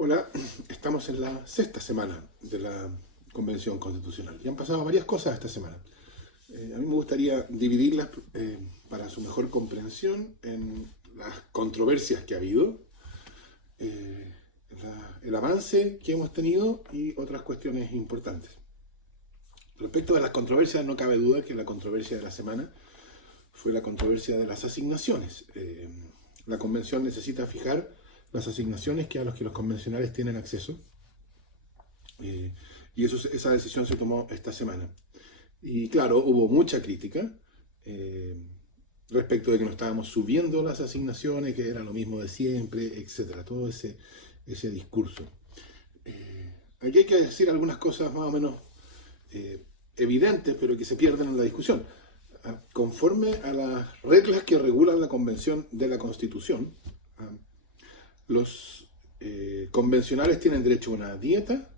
Hola, estamos en la sexta semana de la Convención Constitucional y han pasado varias cosas esta semana. A mí me gustaría dividirlas para su mejor comprensión en las controversias que ha habido, eh, el avance que hemos tenido y otras cuestiones importantes. Respecto a las controversias, no cabe duda que la controversia de la semana fue la controversia de las asignaciones. La Convención necesita fijar las asignaciones a los que los convencionales tienen acceso. Y esa decisión se tomó esta semana. Y claro, hubo mucha crítica respecto de que no estábamos subiendo las asignaciones, que era lo mismo de siempre, etcétera. Todo ese discurso. Aquí hay que decir algunas cosas más o menos evidentes, pero que se pierden en la discusión. Conforme a las reglas que regulan la Convención de la Constitución, los convencionales tienen derecho a una dieta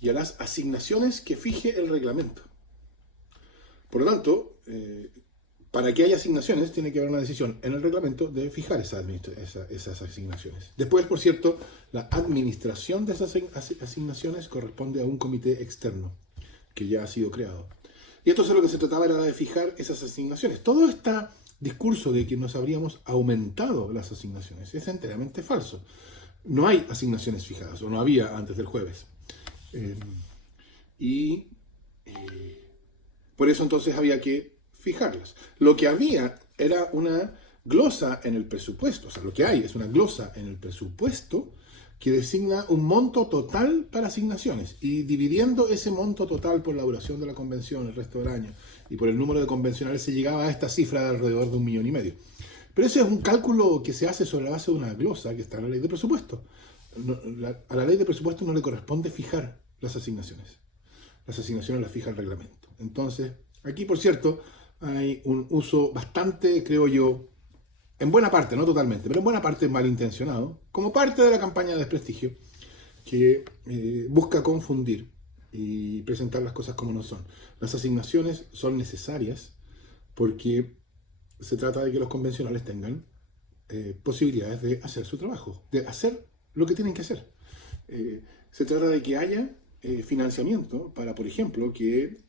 y a las asignaciones que fije el reglamento. Por lo tanto, para que haya asignaciones, tiene que haber una decisión en el reglamento de fijar esas asignaciones. Después, por cierto, la administración de esas asignaciones corresponde a un comité externo que ya ha sido creado. Y entonces lo que se trataba era de fijar esas asignaciones. Todo este discurso de que nos habríamos aumentado las asignaciones es enteramente falso. No hay asignaciones fijadas, o no había antes del jueves. Y por eso entonces había que fijarlas. Lo que había era una glosa en el presupuesto, o sea, lo que hay es una glosa en el presupuesto que designa un monto total para asignaciones, y dividiendo ese monto total por la duración de la convención el resto del año y por el número de convencionales se llegaba a esta cifra de alrededor de 1,5 millones. Pero ese es un cálculo que se hace sobre la base de una glosa que está en la ley de presupuesto. A la ley de presupuesto no le corresponde fijar las asignaciones. Las asignaciones las fija el reglamento. Entonces, aquí, por cierto, hay un uso bastante, creo yo, en buena parte, no totalmente, pero en buena parte malintencionado, como parte de la campaña de desprestigio que busca confundir y presentar las cosas como no son. Las asignaciones son necesarias porque se trata de que los convencionales tengan posibilidades de hacer su trabajo, de hacer lo que tienen que hacer. Se trata de que haya financiamiento para, por ejemplo, que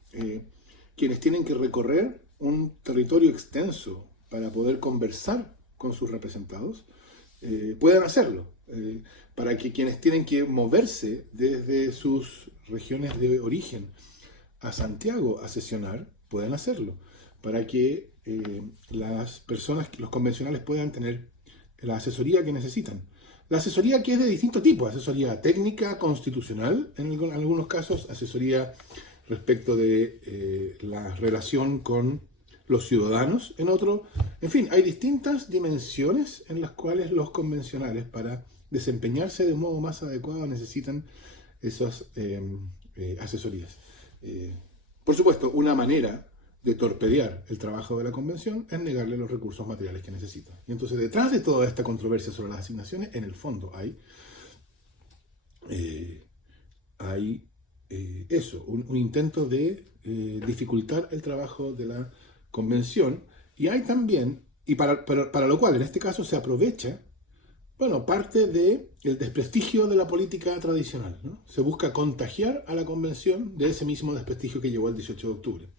quienes tienen que recorrer un territorio extenso para poder conversar con sus representados puedan hacerlo, para que quienes tienen que moverse desde sus regiones de origen a Santiago a sesionar puedan hacerlo, para que las personas, los convencionales puedan tener la asesoría que necesitan. La asesoría que es de distinto tipo, asesoría técnica, constitucional, en algunos casos, asesoría respecto de la relación con los ciudadanos, en otro. En fin, hay distintas dimensiones en las cuales los convencionales, para desempeñarse de un modo más adecuado, necesitan esas asesorías. Por supuesto, una manera de torpedear el trabajo de la convención es negarle los recursos materiales que necesita. Y entonces, detrás de toda esta controversia sobre las asignaciones, en el fondo hay eso, un intento de dificultar el trabajo de la convención, y hay también, y para lo cual en este caso se aprovecha, bueno, parte del desprestigio de la política tradicional, ¿no? Se busca contagiar a la convención de ese mismo desprestigio que llevó el 18 de octubre.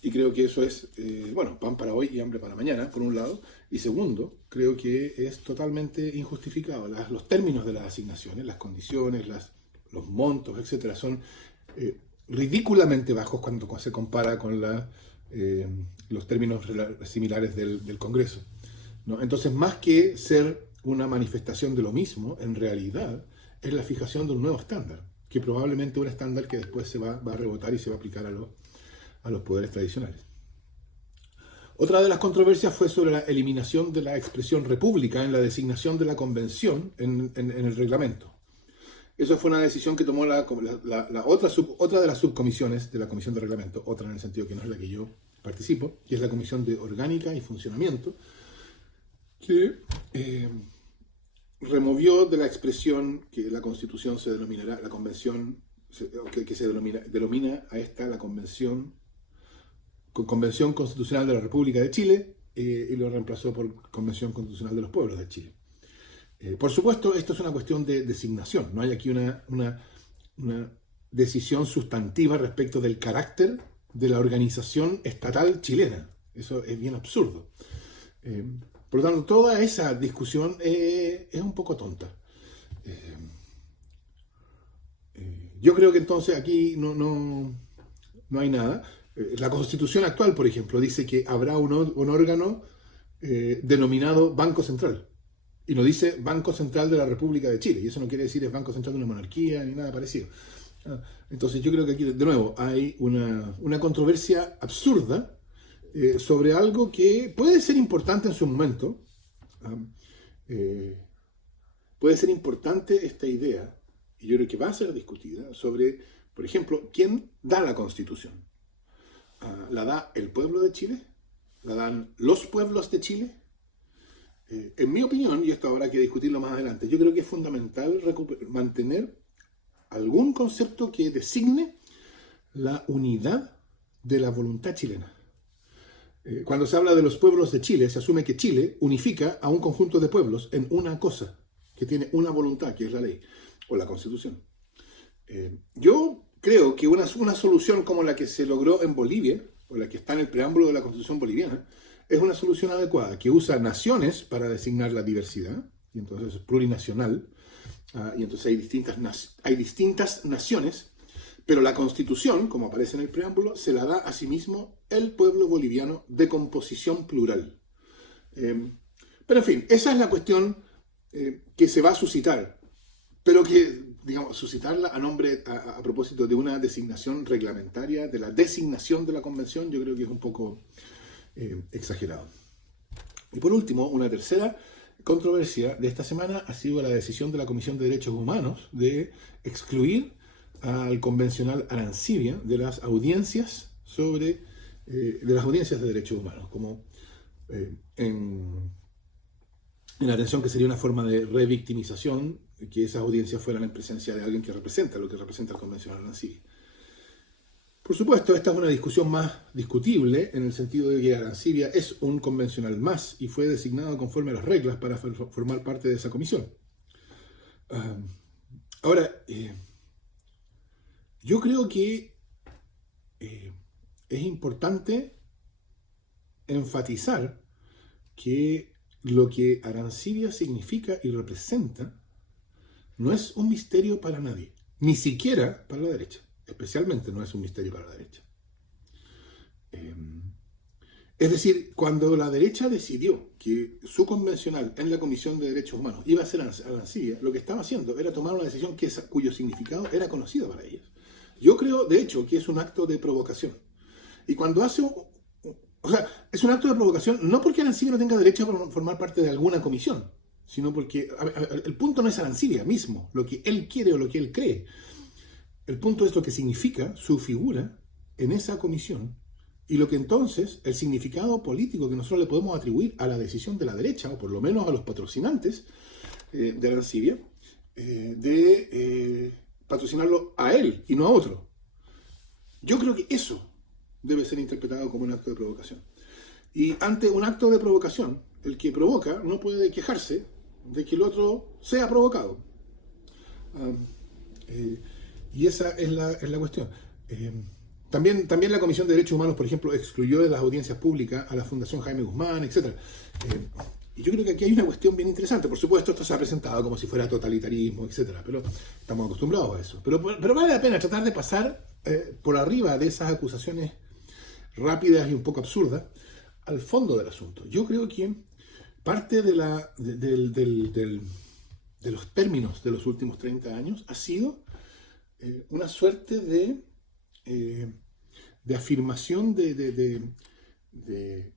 Y creo que eso es, bueno, pan para hoy y hambre para mañana, por un lado. Y segundo, creo que es totalmente injustificado. Los términos de las asignaciones, las condiciones, los montos, etcétera, son ridículamente bajos cuando se compara con los términos similares del Congreso, ¿no? Entonces, más que ser una manifestación de lo mismo, en realidad es la fijación de un nuevo estándar, que probablemente un estándar que después se va a rebotar y se va a aplicar a los poderes tradicionales. Otra de las controversias fue sobre la eliminación de la expresión república en la designación de la convención en el reglamento. Eso fue una decisión que tomó otra de las subcomisiones de la Comisión de Reglamento, otra en el sentido que no es la que yo participo, que es la Comisión de Orgánica y Funcionamiento, que removió de la expresión que la Constitución se denominará, la Convención, que se denomina a esta la Convención Constitucional de la República de Chile, y lo reemplazó por Convención Constitucional de los Pueblos de Chile. Por supuesto, esto es una cuestión de designación. No hay aquí una decisión sustantiva respecto del carácter de la organización estatal chilena. Eso es bien absurdo. Por lo tanto, toda esa discusión es un poco tonta. Yo creo que entonces aquí no hay nada. La Constitución actual, por ejemplo, dice que habrá un órgano denominado Banco Central. Y no dice Banco Central de la República de Chile. Y eso no quiere decir es Banco Central de una monarquía ni nada parecido. Entonces yo creo que aquí, de nuevo, hay una controversia absurda sobre algo que puede ser importante en su momento. Puede ser importante esta idea, y yo creo que va a ser discutida, sobre, por ejemplo, ¿quién da la Constitución? ¿La da el pueblo de Chile? ¿La dan los pueblos de Chile? En mi opinión, y esto habrá que discutirlo más adelante, yo creo que es fundamental mantener algún concepto que designe la unidad de la voluntad chilena. Cuando se habla de los pueblos de Chile, se asume que Chile unifica a un conjunto de pueblos en una cosa, que tiene una voluntad, que es la ley o la Constitución. Yo creo que una solución como la que se logró en Bolivia, o la que está en el preámbulo de la Constitución boliviana, es una solución adecuada, que usa naciones para designar la diversidad, y entonces es plurinacional, y entonces hay distintas naciones, pero la Constitución, como aparece en el preámbulo, se la da a sí mismo el pueblo boliviano de composición plural. Pero en fin, esa es la cuestión que se va a suscitar, pero que, digamos, suscitarla a propósito de una designación reglamentaria, de la designación de la convención, yo creo que es un poco exagerado. Y por último, una tercera controversia de esta semana ha sido la decisión de la Comisión de Derechos Humanos de excluir al convencional Arancibia de las audiencias de derechos humanos, como en atención que sería una forma de revictimización, que esas audiencias fueran en presencia de alguien que representa lo que representa el convencional Arancibia. Por supuesto, esta es una discusión más discutible en el sentido de que Arancibia es un convencional más y fue designado conforme a las reglas para formar parte de esa comisión. Ahora, yo creo que es importante enfatizar que lo que Arancibia significa y representa no es un misterio para nadie, ni siquiera para la derecha. Especialmente no es un misterio para la derecha. Es decir, cuando la derecha decidió que su convencional en la Comisión de Derechos Humanos iba a ser Arancibia, lo que estaba haciendo era tomar una decisión cuyo significado era conocido para ellos. Yo creo, de hecho, que es un acto de provocación. Y cuando hace... O sea, es un acto de provocación no porque Arancibia no tenga derecho a formar parte de alguna comisión, sino porque el punto no es Arancibia mismo, lo que él quiere o lo que él cree. El punto es lo que significa su figura en esa comisión y lo que entonces, el significado político que nosotros le podemos atribuir a la decisión de la derecha, o por lo menos a los patrocinantes de Arancibia, de patrocinarlo a él y no a otro. Yo creo que eso debe ser interpretado como un acto de provocación. Y ante un acto de provocación, el que provoca no puede quejarse de que el otro sea provocado. Y esa es la cuestión. También la Comisión de Derechos Humanos, por ejemplo, excluyó de las audiencias públicas a la Fundación Jaime Guzmán, etc. Y yo creo que aquí hay una cuestión bien interesante. Por supuesto, esto se ha presentado como si fuera totalitarismo, etc. Pero estamos acostumbrados a eso. Pero vale la pena tratar de pasar por arriba de esas acusaciones rápidas y un poco absurdas al fondo del asunto. Yo creo que parte de los términos de los últimos 30 años ha sido una suerte de afirmación de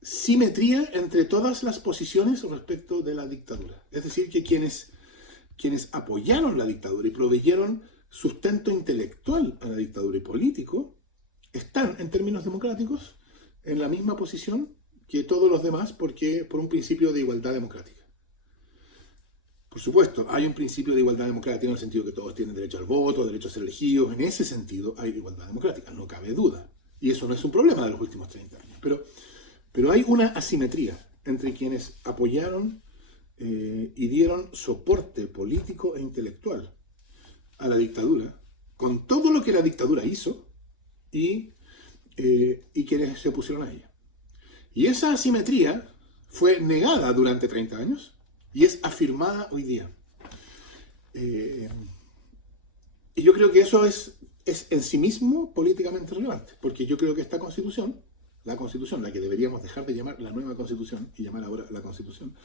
simetría entre todas las posiciones respecto de la dictadura. Es decir, que quienes apoyaron la dictadura y proveyeron sustento intelectual a la dictadura y político están, en términos democráticos, en la misma posición que todos los demás por un principio de igualdad democrática. Por supuesto, hay un principio de igualdad democrática en el sentido que todos tienen derecho al voto, derecho a ser elegidos. En ese sentido hay igualdad democrática, no cabe duda. Y eso no es un problema de los últimos 30 años. Pero hay una asimetría entre quienes apoyaron y dieron soporte político e intelectual a la dictadura, con todo lo que la dictadura hizo, y quienes se opusieron a ella. Y esa asimetría fue negada durante 30 años y es afirmada hoy día. Y yo creo que eso es en sí mismo políticamente relevante, porque yo creo que esta constitución, la que deberíamos dejar de llamar la nueva constitución y llamar ahora la constitución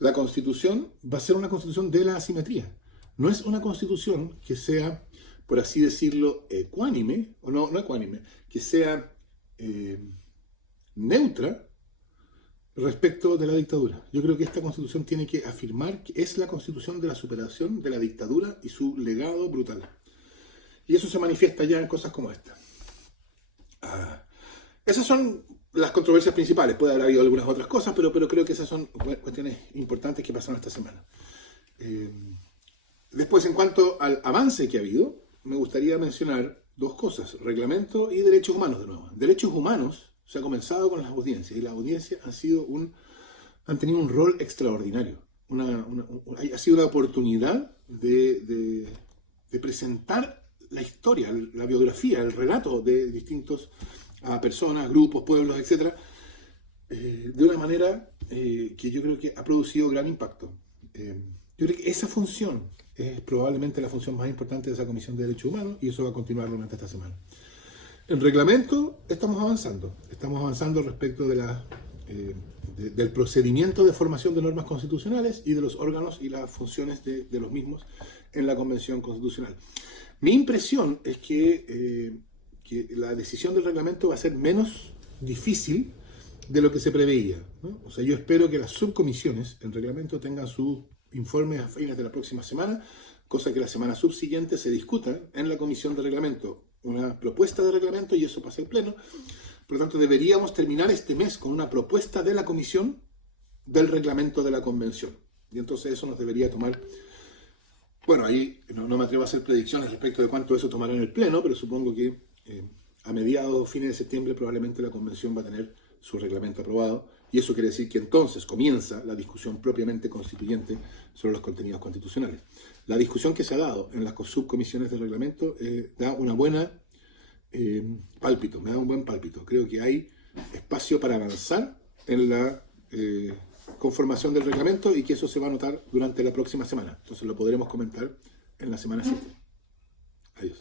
va a ser una constitución de la asimetría. No es una constitución que sea, por así decirlo, ecuánime, o no ecuánime, que sea neutra respecto de la dictadura. Yo creo que esta constitución tiene que afirmar que es la constitución de la superación de la dictadura y su legado brutal. Y eso se manifiesta ya en cosas como esta. Esas son las controversias principales. Puede haber habido algunas otras cosas, pero creo que esas son cuestiones importantes que pasaron esta semana. Después, en cuanto al avance que ha habido, me gustaría mencionar dos cosas: reglamento y derechos humanos de nuevo. Derechos humanos se ha comenzado con las audiencias, y las audiencias han tenido un rol extraordinario. Ha sido una oportunidad de presentar la historia, la biografía, el relato de distintos personas, grupos, pueblos, etc., de una manera que yo creo que ha producido gran impacto. Yo creo que esa función es probablemente la función más importante de esa Comisión de Derechos Humanos, y eso va a continuar durante esta semana. En reglamento estamos avanzando respecto del procedimiento de formación de normas constitucionales y de los órganos y las funciones de los mismos en la Convención Constitucional. Mi impresión es que la decisión del reglamento va a ser menos difícil de lo que se preveía, ¿no? O sea, yo espero que las subcomisiones en reglamento tengan sus informes a fines de la próxima semana, cosa que la semana subsiguiente se discuta en la Comisión de Reglamento una propuesta de reglamento y eso pasa al Pleno. Por lo tanto, deberíamos terminar este mes con una propuesta de la Comisión del reglamento de la Convención. Y entonces eso nos debería tomar... Bueno, ahí no me atrevo a hacer predicciones respecto de cuánto eso tomará en el Pleno, pero supongo que a mediados o fines de septiembre probablemente la Convención va a tener su reglamento aprobado, y eso quiere decir que entonces comienza la discusión propiamente constituyente sobre los contenidos constitucionales. La discusión que se ha dado en las subcomisiones del reglamento da una buena pálpito, me da un buen pálpito. Creo que hay espacio para avanzar en la conformación del reglamento y que eso se va a notar durante la próxima semana. Entonces lo podremos comentar en la semana 7. Adiós.